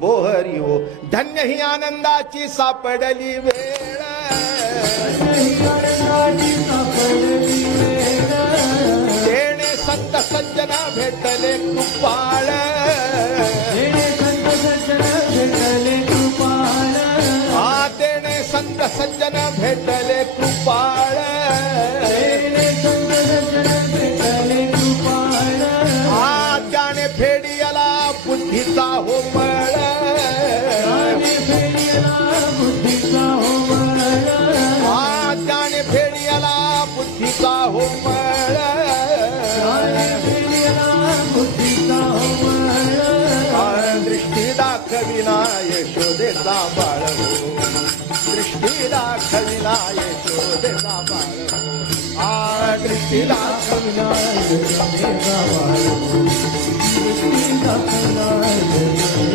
बोहरी हो. धन्य ही आनंदाची सापडली वेळ, तेणे संत सज्जन भेटले कृपाळ, हा तेणे संत सज्जन भेटले कृपाळ, हा त्याने फेडियला बुद्धीचा होमळ, हा त्याने फेडियला बुद्धीचा होमळ, दृष्टी दाखविना यशोदेचा बाळ हो, दृष्टी दाखविना यशोदेचा बाळ हो, दृष्टी दाखविना यशोदेचा बाळ हो, दृष्टी दाखविना